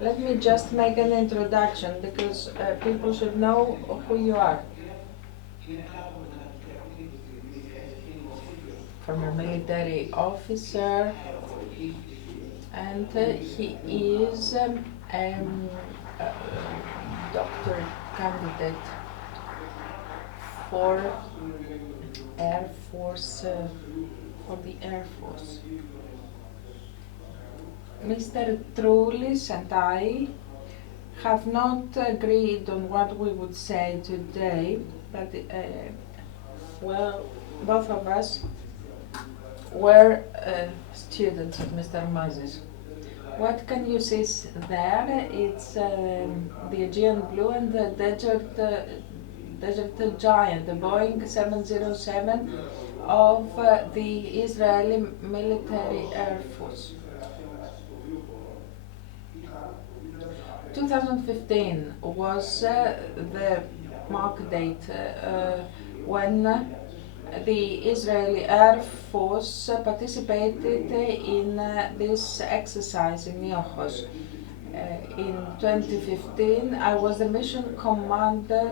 Let me just make an introduction because people should know who you are. Former military officer, and he is a doctor candidate for Air Force, for the Air Force. Mr. Trulis and I have not agreed on what we would say today, but well, both of us were students of Mr. Mazis. What can you see there? It's the Aegean Blue and the Desert Giant, the Boeing 707 of the Israeli Military Air Force. 2015 was the mark date when the Israeli Air Force participated in this exercise in Yochos. In 2015, I was the mission commander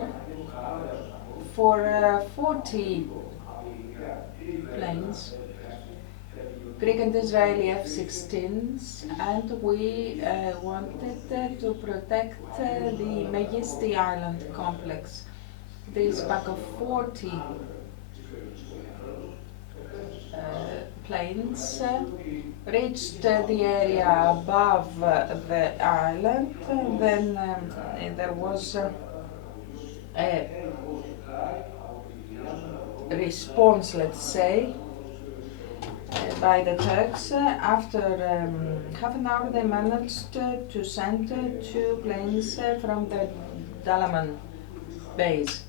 for 40 planes, Greek and Israeli F-16s, and we wanted to protect the Megisti Island complex. This pack of 40 planes reached the area above the island, and then there was a response, let's say, by the Turks. After half an hour they managed to send 2 planes from the Dalaman base.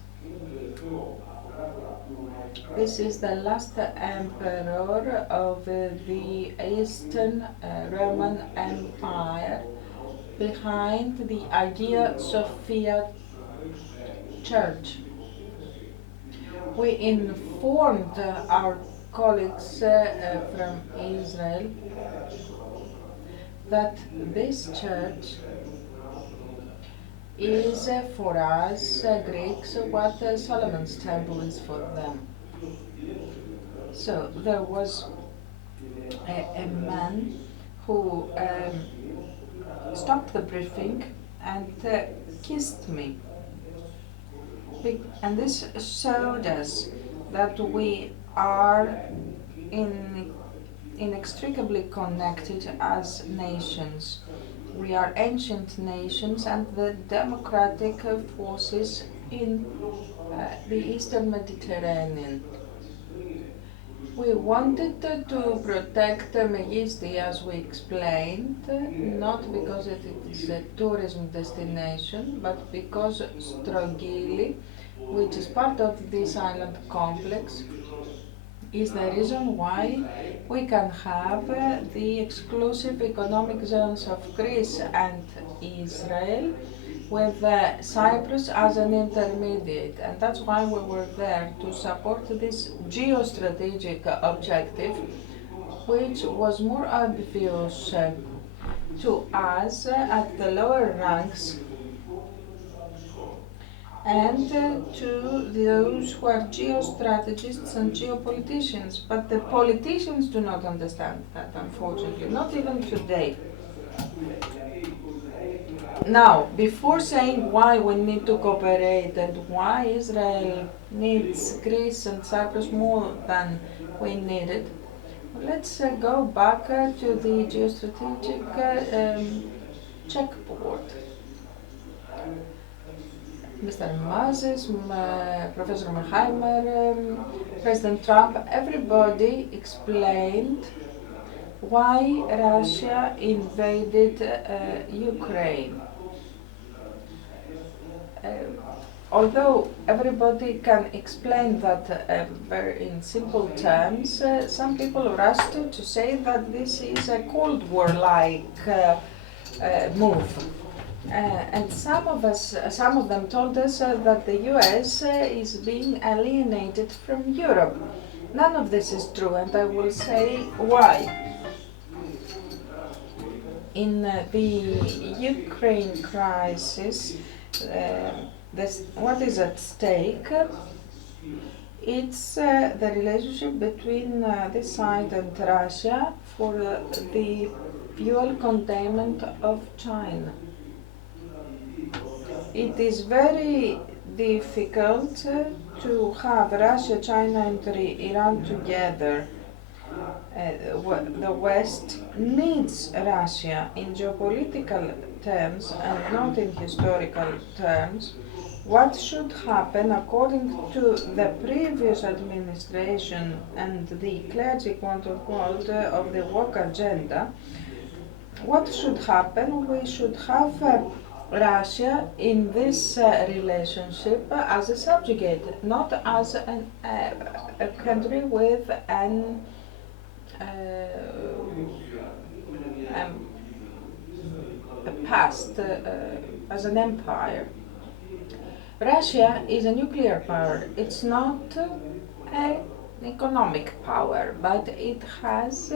This is the last emperor of the Eastern Roman Empire, behind the Hagia Sophia Church. We informed our colleagues from Israel that this church is for us Greeks what Solomon's temple is for them. So there was a man who stopped the briefing and kissed me. And this showed us that we are inextricably connected as nations. We are ancient nations and the democratic forces in the Eastern Mediterranean. We wanted to protect Megisti, as we explained, not because it is a tourism destination, but because Strogili, which is part of this island complex, is the reason why we can have the exclusive economic zones of Greece and Israel, with Cyprus as an intermediate, and that's why we were there to support this geostrategic objective, which was more obvious to us at the lower ranks and to those who are geostrategists and geopoliticians. But the politicians do not understand that, unfortunately, not even today. Now, before saying why we need to cooperate and why Israel needs Greece and Cyprus more than we need it, let's go back to the geostrategic checkboard. Mr. Mazes, Professor Mannheimer, President Trump, everybody explained why Russia invaded Ukraine. Although everybody can explain that very in simple terms, some people rush to say that this is a Cold War-like move. And some of them told us that the US is being alienated from Europe. None of this is true, and I will say why. in the Ukraine crisis, what is at stake? It's the relationship between this side and Russia for the fuel containment of China. It is very difficult to have Russia, China, and Iran together. The West needs Russia in geopolitical terms and not in historical terms. What should happen, according to the previous administration and the clergy, quote-unquote, of the woke agenda, what should happen? We should have Russia in this relationship as a subjugate, not as a country with an a past as an empire. Russia is a nuclear power. It's not an economic power, but it has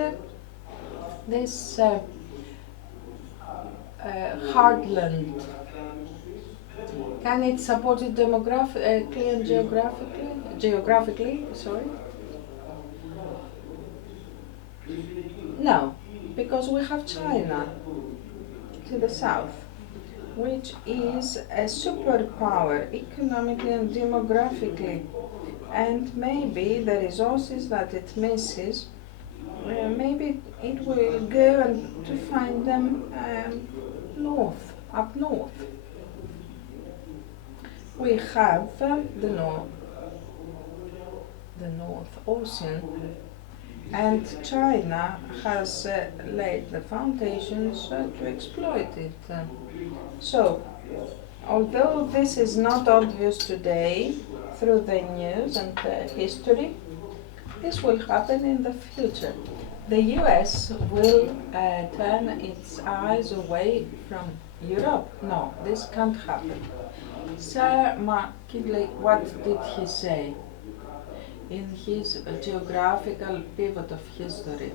this heartland. Can it support it demographically and geographically? Sorry. No, because we have China to the south, which is a superpower economically and demographically, and maybe the resources that it misses, maybe it will go and to find them up north. We have the North Ocean, and China has laid the foundations to exploit it. So, although this is not obvious today through the news and history, this will happen in the future. The US will turn its eyes away from Europe. No, this can't happen. Sir McKinley, what did he say in his geographical pivot of history?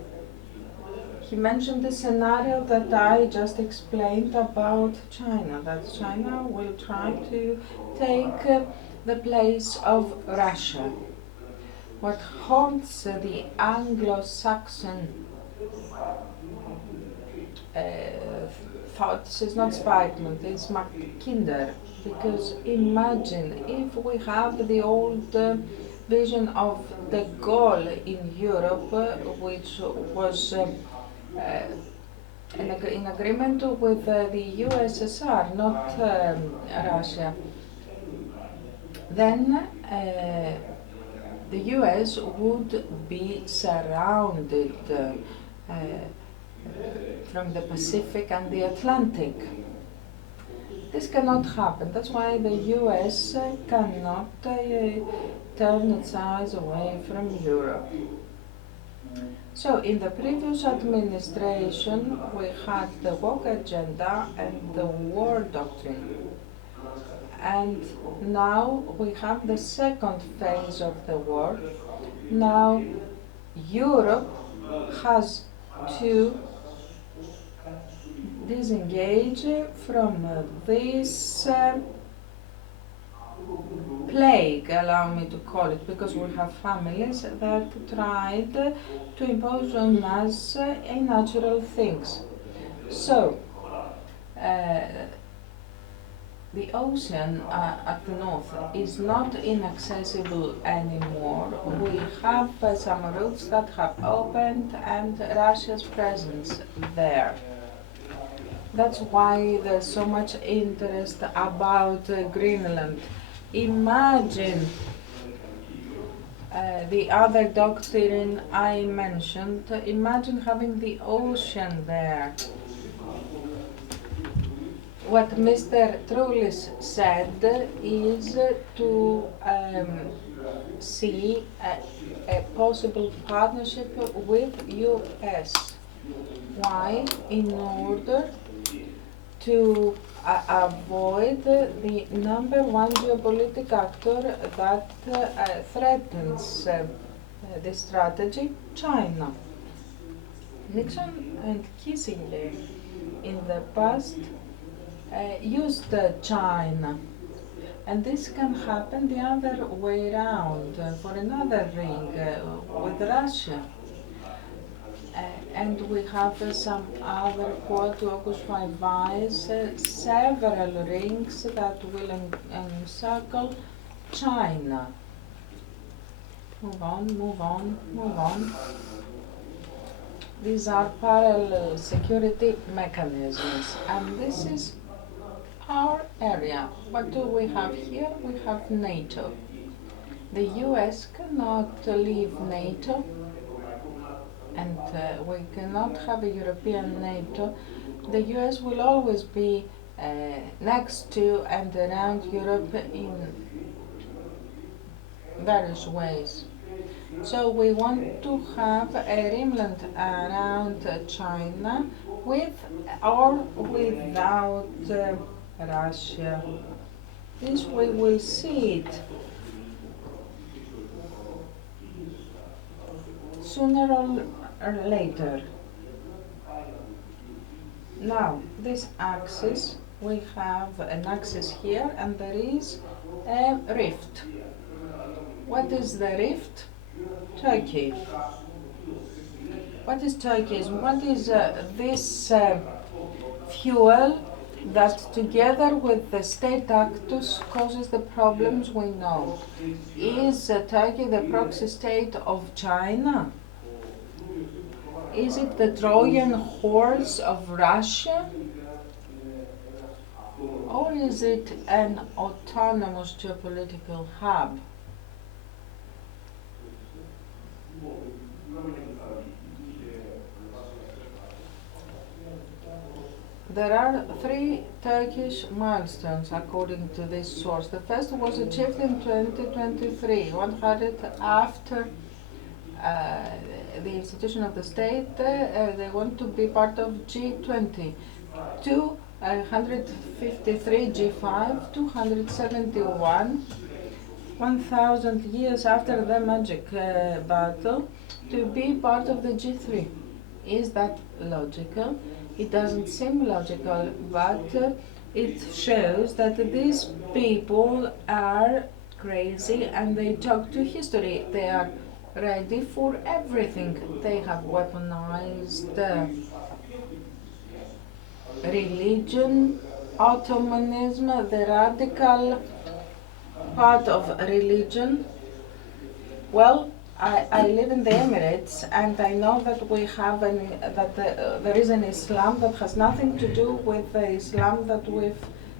He mentioned the scenario that I just explained about China, that China will try to take the place of Russia. What haunts the Anglo-Saxon thoughts is not Spikeman, it's Mackinder, because imagine if we have the old vision of the goal in Europe, which was in agreement with the USSR, not Russia. Then the US would be surrounded from the Pacific and the Atlantic. This cannot happen. That's why the US cannot turn its eyes away from Europe. So in the previous administration, we had the woke agenda and the war doctrine. And now we have the second phase of the war. Now Europe has to disengage from this plague, allow me to call it, because we have families that tried to impose on us unnatural things. So, the ocean at the north is not inaccessible anymore. We have some routes that have opened and Russia's presence there. That's why there's so much interest about Greenland. Imagine the other doctrine I mentioned, imagine having the ocean there. What Mr. Trulis said is to see a possible partnership with US. Why? In order to avoid the number one geopolitical actor that threatens this strategy, China. Nixon and Kissinger in the past used China. And this can happen the other way around for another ring with Russia. And we have some other quad-locus 5-eyes, several rings that will encircle China. Move on, move on, move on. These are parallel security mechanisms, and this is our area. What do we have here? We have NATO. The US cannot leave NATO, and we cannot have a European NATO. The US will always be next to and around Europe in various ways. So we want to have a rimland around China with or without Russia. This we will see it sooner or later. Now, this axis, we have an axis here and there is a rift. What is the rift? Turkey. What is Turkeyism? What is this fuel that together with the state actors causes the problems we know? Is Turkey the proxy state of China? Is it the Trojan horse of Russia? Or is it an autonomous geopolitical hub? There are 3 Turkish milestones according to this source. The first was achieved in 2023, 100 after the institution of the state. They want to be part of G20. 253 G5, 271, 1,000 years after the magic battle, to be part of the G3. Is that logical? It doesn't seem logical, but it shows that these people are crazy and they talk to history. They are ready for everything. They have weaponized religion, Ottomanism, the radical part of religion. Well, I live in the Emirates, and I know that we have there is an Islam that has nothing to do with the Islam that we've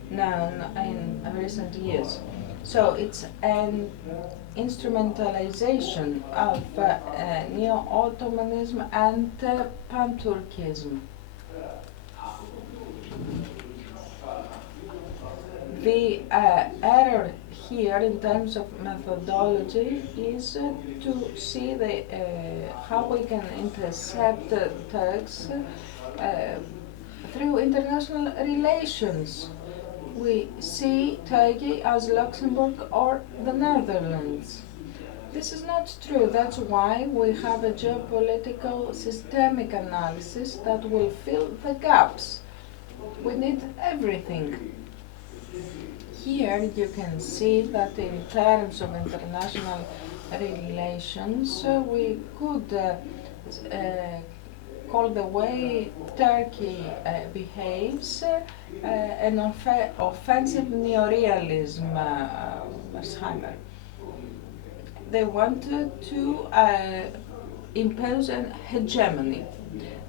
known in recent years. So it's an instrumentalization of neo-Ottomanism and pan-Turkism. The error here in terms of methodology is to see how we can intercept Turks through international relations. We see Turkey as Luxembourg or the Netherlands. This is not true. That's why we have a geopolitical systemic analysis that will fill the gaps. We need everything. Here you can see that in terms of international relations, we could call the way Turkey behaves an offensive neorealism. They wanted to impose an hegemony.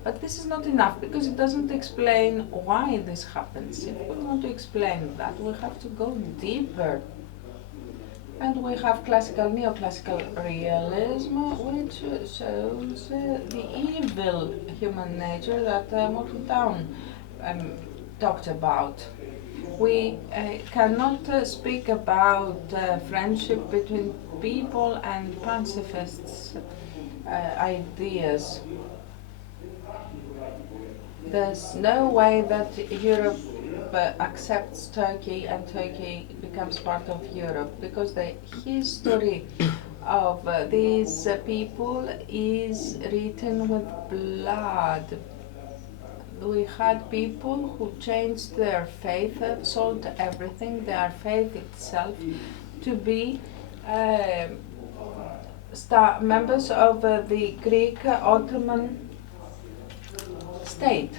But this is not enough because it doesn't explain why this happens. If we want to explain that, we have to go deeper. And we have classical, neoclassical realism, which shows the evil human nature that Morton Town talked about. We cannot speak about friendship between people and pacifists' ideas. There's no way that Europe accepts Turkey and Turkey becomes part of Europe, because the history of these people is written with blood. we had people who changed their faith, sold everything, their faith itself, to be members of the Greek Ottoman state.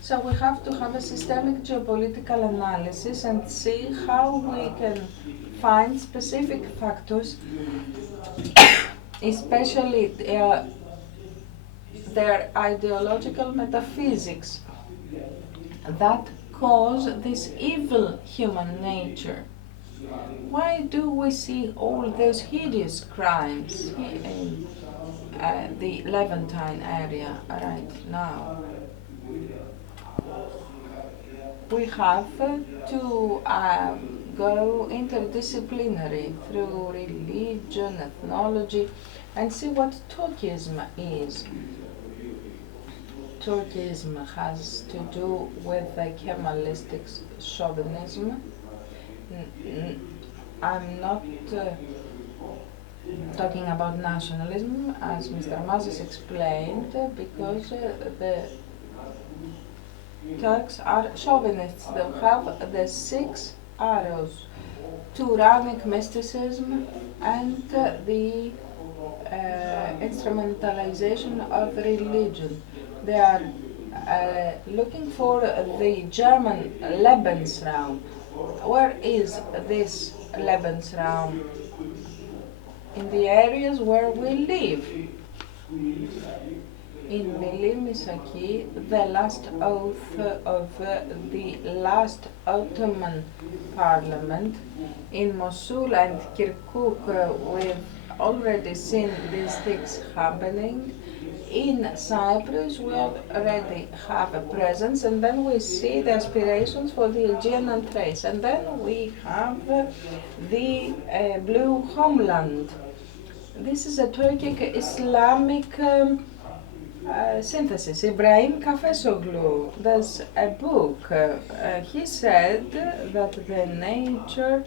So we have to have a systemic geopolitical analysis and see how we can find specific factors, especially their ideological metaphysics, that cause this evil human nature. Why do we see all those hideous crimes in the Levantine area right now? We have to go interdisciplinary through religion, ethnology, and see what Turkism is. Turkism has to do with Kemalistic chauvinism. I'm not talking about nationalism, as Mr. Mazis explained, because the Turks are chauvinists. They have the 6 arrows, Turanic mysticism, and the instrumentalization of religion. They are looking for the German Lebensraum. Where is this Lebensraum? In the areas where we live. In Mili Misaki, the last oath of the last Ottoman parliament. In Mosul and Kirkuk, we've already seen these things happening. In Cyprus, we already have a presence, and then we see the aspirations for the Aegean and Thrace, and then we have the blue homeland. This is a Turkic Islamic synthesis. Ibrahim Kafesoglu, there's a book. He said that the nature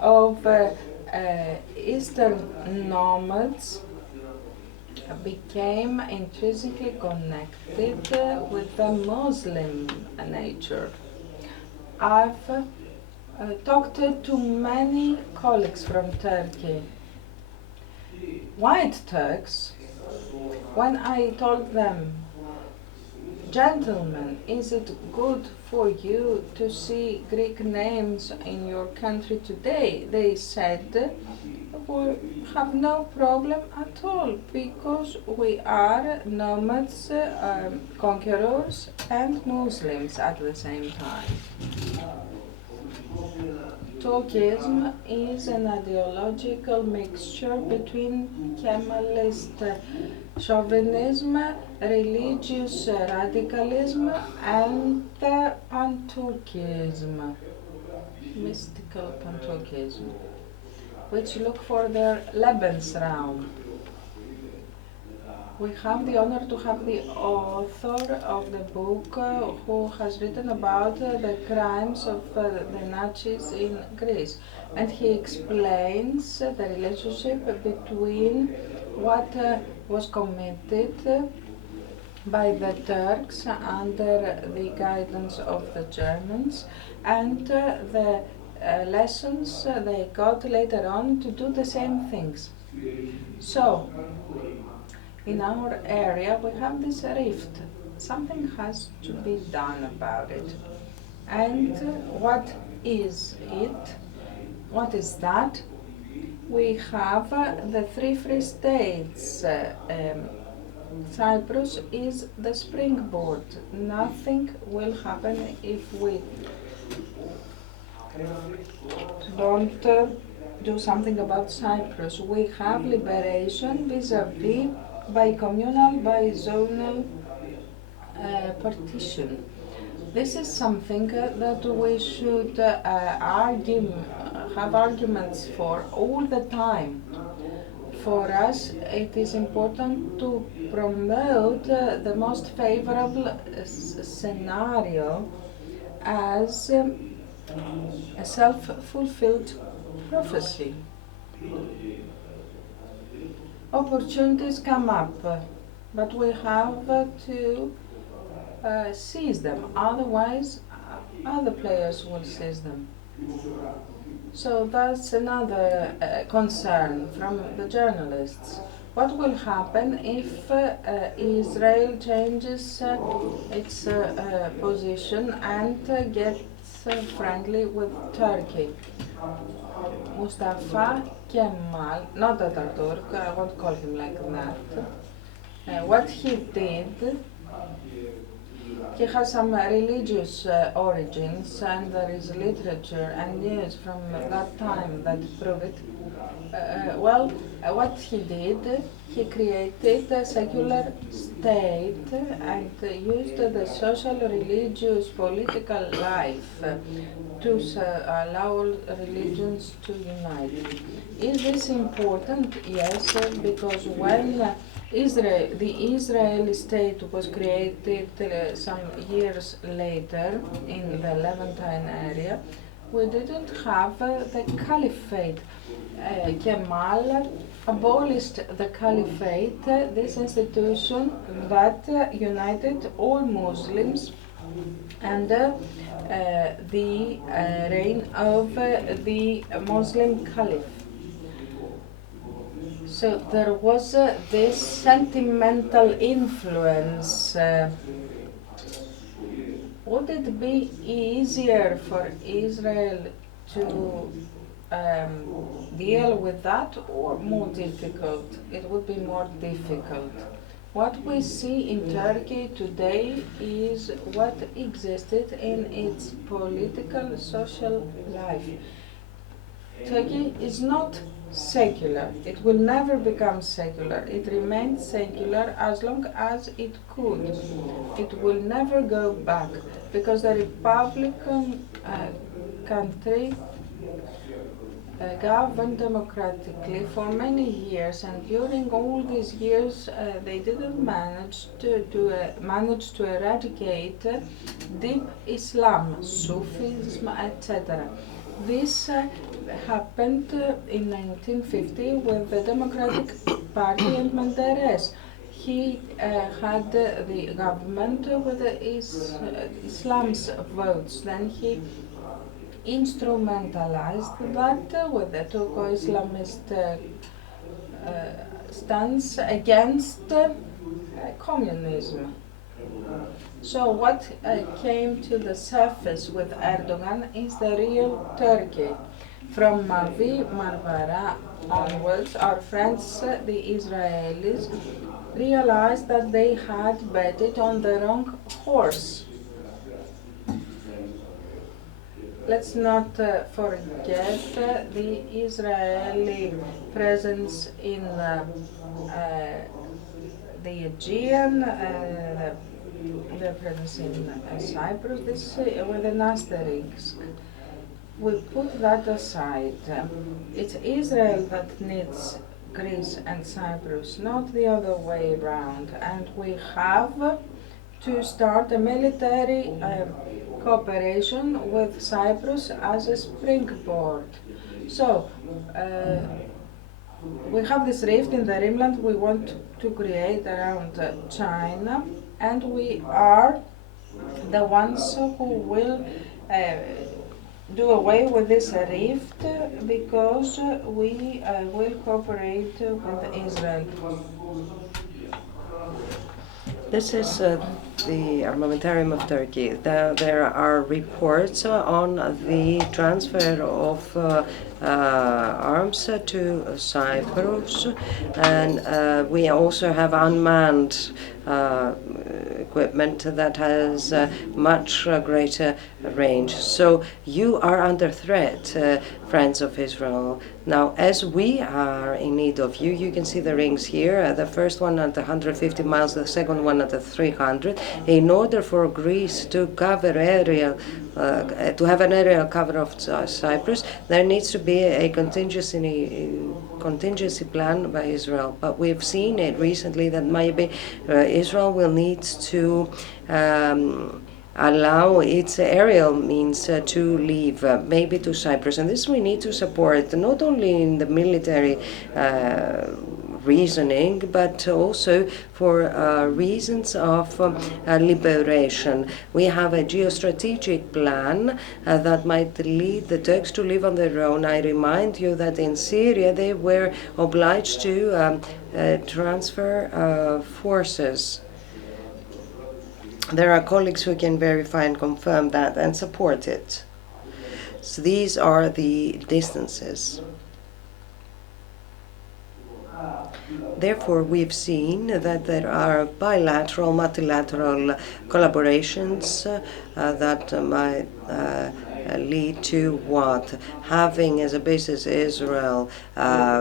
of Eastern nomads became intrinsically connected with the Muslim nature. I've talked to many colleagues from Turkey, white Turks. When I told them, gentlemen, is it good for you to see Greek names in your country today? They said, we have no problem at all, because we are nomads, conquerors, and Muslims at the same time. Turkism is an ideological mixture between Kemalist chauvinism, religious radicalism, and Pan-Turkism, mystical Pan-Turkism, which look for their Lebensraum. We have the honor to have the author of the book who has written about the crimes of the Nazis in Greece. And he explains the relationship between what was committed by the Turks under the guidance of the Germans and the lessons they got later on to do the same things. So, in our area we have this rift. Something has to be done about it. And what is it? What is that? We have the 3 free states. Cyprus is the springboard. Nothing will happen if we don't do something about Cyprus. We have liberation vis-à-vis bi-communal, bi-zonal partition. This is something that we should have arguments for all the time. For us, it is important to promote the most favorable scenario as a self-fulfilled prophecy. Opportunities come up, but we have to seize them. Otherwise, other players will seize them. So that's another concern from the journalists. What will happen if Israel changes its position and gets friendly with Turkey? Mustafa Kemal, not Ataturk, I won't call him like that. What he did, he has some religious origins, and there is literature and news from that time that prove it. What he did, he created a secular state and used the social, religious, political life to allow all religions to unite. Is this important? Yes, because when the Israeli state was created some years later in the Levantine area, we didn't have the caliphate. Kemal abolished the caliphate, this institution that united all Muslims under the reign of the Muslim caliph. So there was this sentimental influence. Would it be easier for Israel to deal with that, or more difficult? It would be more difficult. What we see in Turkey today is what existed in its political, social life. Turkey is not secular. It will never become secular. It remains secular as long as it could. It will never go back because the Republican country governed democratically for many years, and during all these years they didn't manage to eradicate deep Islam, Sufism, etc. This happened in 1950 with the Democratic Party and Menderes. He had the government with Islam's votes. Then he instrumentalized that with the Turco-Islamist stance against communism. So what came to the surface with Erdogan is the real Turkey. From Mavi Marmara onwards, our friends, the Israelis, realized that they had betted on the wrong horse. Let's not forget the Israeli presence in the Aegean, the presence in Cyprus, this with an asterisk. We put that aside. It's Israel that needs Greece and Cyprus, not the other way around. And we have to start a military cooperation with Cyprus as a springboard. So, we have this rift in the rimland we want to create around China, and we are the ones who will do away with this rift because we will cooperate with Israel. This is the armamentarium of Turkey. There are reports on the transfer of arms to Cyprus, and we also have unmanned equipment that has much greater range. So you are under threat, friends of Israel. Now, as we are in need of you, you can see the rings here, the first one at 150 miles, the second one at the 300. In order for Greece to cover aerial, to have an aerial cover of Cyprus, there needs to be a contingency plan by Israel. But we've seen it recently that maybe Israel will need to allow its aerial means to leave, maybe to Cyprus. And this we need to support, not only in the military reasoning, but also for reasons of liberation. We have a geostrategic plan that might lead the Turks to live on their own. I remind you that in Syria they were obliged to transfer forces. There are colleagues who can verify and confirm that and support it. So these are the distances. Therefore, we've seen that there are bilateral, multilateral collaborations that might lead to what? Having as a basis Israel,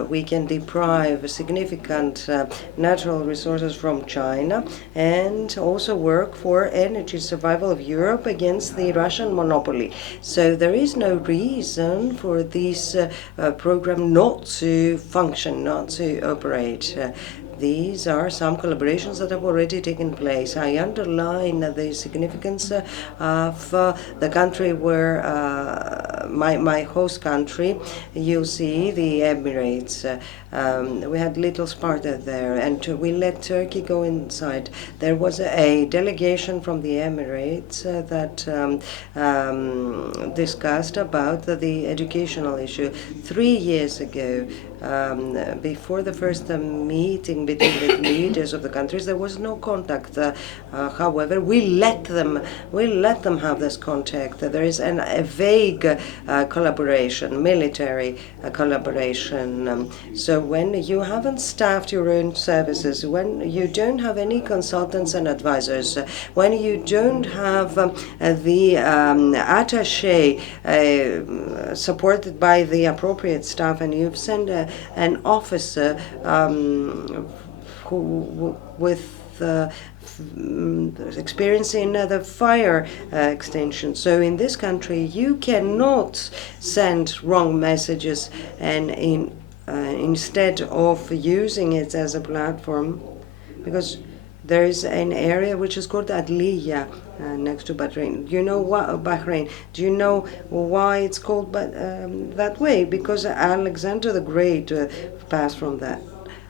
we can deprive significant natural resources from China and also work for energy survival of Europe against the Russian monopoly. So there is no reason for this program not to function, not to operate. These are some collaborations that have already taken place. I underline the significance of the country where my host country, you see the Emirates. We had little Sparta there, and we let Turkey go inside. There was a delegation from the Emirates that discussed about the educational issue 3 years ago. Before the first meeting between the leaders of the countries, there was no contact. However, we let them have this contact. There is a vague collaboration, military collaboration. So when you haven't staffed your own services, when you don't have any consultants and advisors, when you don't have the attaché supported by the appropriate staff, and you've sent an officer who with experience in the fire extinction. So in this country, you cannot send wrong messages, and instead of using it as a platform, because there is an area which is called Adliya next to Bahrain. You know what, Bahrain? Do you know why it's called that way? Because Alexander the Great passed from that.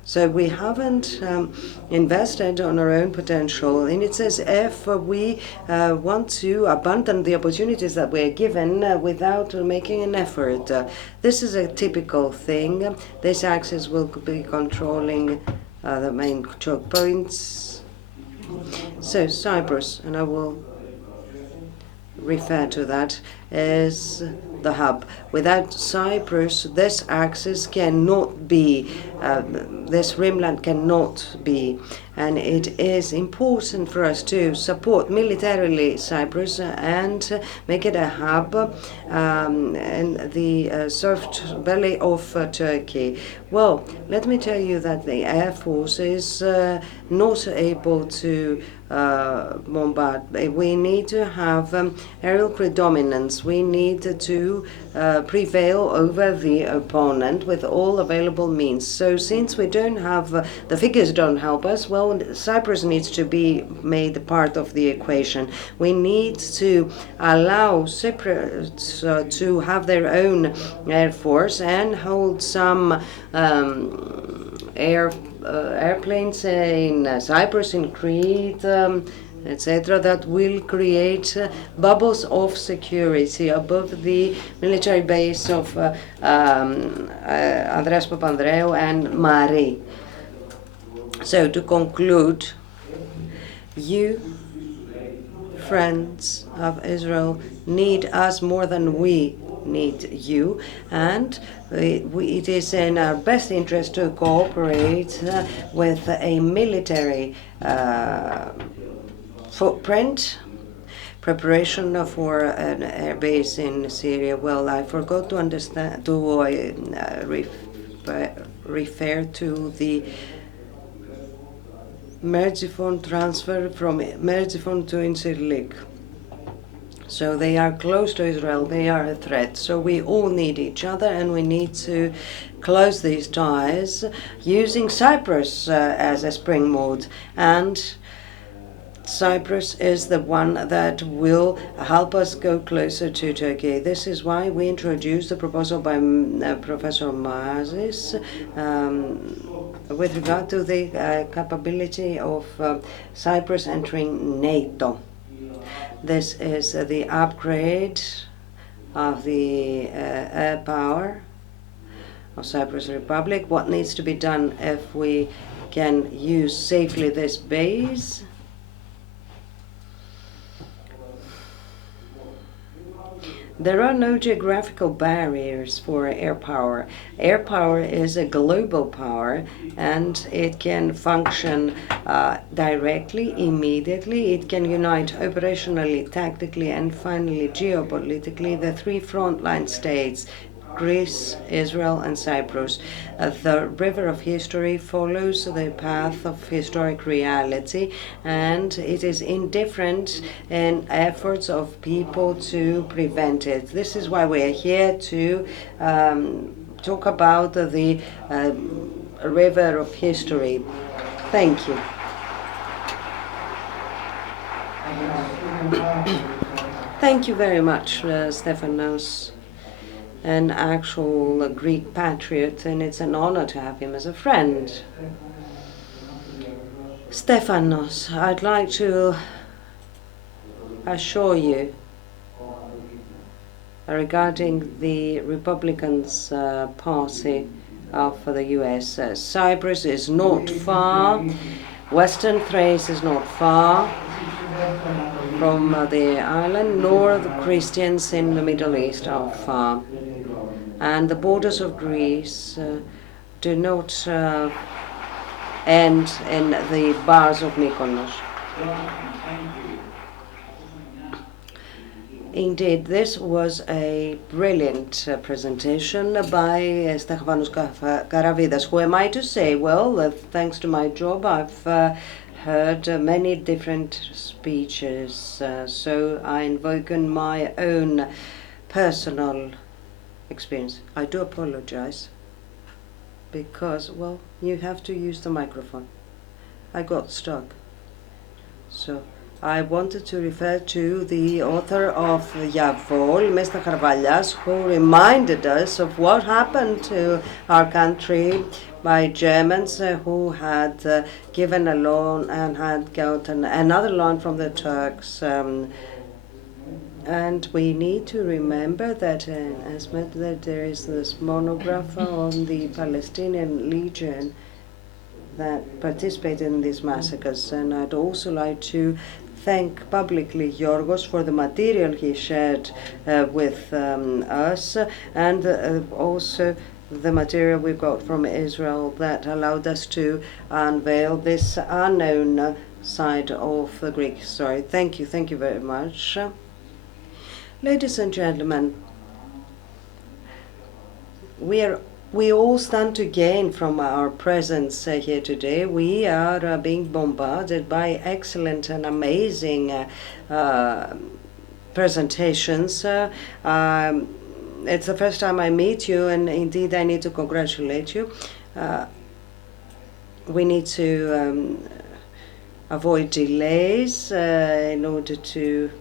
So we haven't invested on our own potential, and it's as if we want to abandon the opportunities that we're given without making an effort. This is a typical thing. This axis will be controlling the main choke points. So Cyprus, and I will refer to that as the hub. Without Cyprus, this axis cannot be, this rimland cannot be. And it is important for us to support militarily Cyprus and make it a hub in the soft belly of Turkey. Well, let me tell you that the Air Force is not able to bombard. We need to have aerial predominance. We need to prevail over the opponent with all available means. So since we don't have, the figures don't help us, well, Cyprus needs to be made part of the equation. We need to allow Cyprus to have their own air force and hold some airplanes in Cyprus, in Crete, etc., that will create bubbles of security above the military base of Andreas Papandreou and Mari. So to conclude, you, friends of Israel, need us more than we need you, and it is in our best interest to cooperate with a military footprint. Preparation for an air base in Syria. Well, I forgot to refer to the Merziphone transfer from Merziphone to Incirlik. So they are close to Israel, they are a threat. So we all need each other, and we need to close these ties using Cyprus as a springboard. And Cyprus is the one that will help us go closer to Turkey. This is why we introduced the proposal by Professor Mazis with regard to the capability of Cyprus entering NATO. This is the upgrade of the air power of Cyprus Republic. What needs to be done if we can use safely this base? There are no geographical barriers for air power. Air power is a global power and it can function directly, immediately. It can unite operationally, tactically, and finally geopolitically the three frontline states, Greece, Israel, and Cyprus. The river of history follows the path of historic reality, and it is indifferent in efforts of people to prevent it. This is why we are here to talk about the river of history. Thank you. Thank you very much, Stefanos. An actual Greek patriot, and it's an honor to have him as a friend. Stefanos, I'd like to assure you regarding the Republicans Party of the US. Cyprus is not far, Western Thrace is not far from the island, nor the Christians in the Middle East are far. And the borders of Greece do not end in the bars of Mykonos. Indeed, this was a brilliant presentation by Stefanos Karavidas. Who am I to say? Well, thanks to my job, I've heard many different speeches, so I invoke on my own personal experience. I do apologize because, well, you have to use the microphone. I got stuck. So I wanted to refer to the author of Yavol, Mr. Charvalias, who reminded us of what happened to our country by Germans who had given a loan and had gotten another loan from the Turks. And we need to remember that as much that there is this monograph on the Palestinian Legion that participated in these massacres. And I'd also like to thank publicly Yorgos for the material he shared with us, and also the material we got from Israel that allowed us to unveil this unknown side of the Greek story. Thank you very much. Ladies and gentlemen, we all stand to gain from our presence here today. We are being bombarded by excellent and amazing presentations. It's the first time I meet you, and indeed I need to congratulate you. We need to avoid delays in order to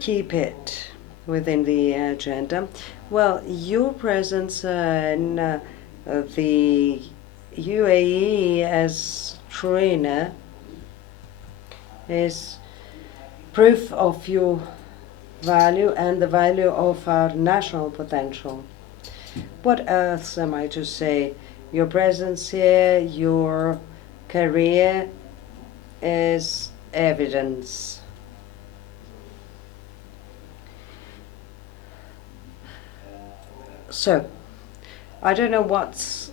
keep it within the agenda. Well, your presence in the UAE as trainer is proof of your value and the value of our national potential. What else am I to say? Your presence here, your career is evidence. So, I don't know what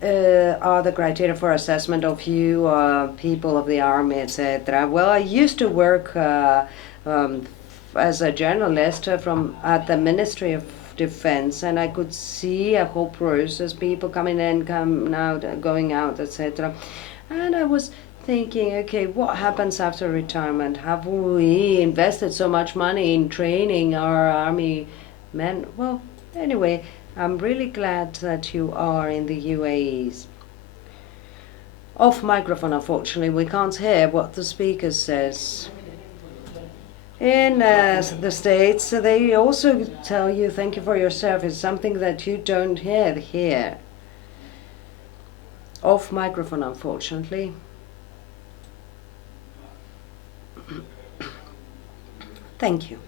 are the criteria for assessment of you, people of the army, etc. Well, I used to work as a journalist at the Ministry of Defense, and I could see a whole process, people coming in, coming out, going out, etc. And I was thinking, okay, what happens after retirement? Have we invested so much money in training our army men? Well, anyway, I'm really glad that you are in the UAEs. Off microphone, unfortunately, we can't hear what the speaker says. In the States, they also tell you thank you for your service, something that you don't hear here. Off microphone, unfortunately. Thank you.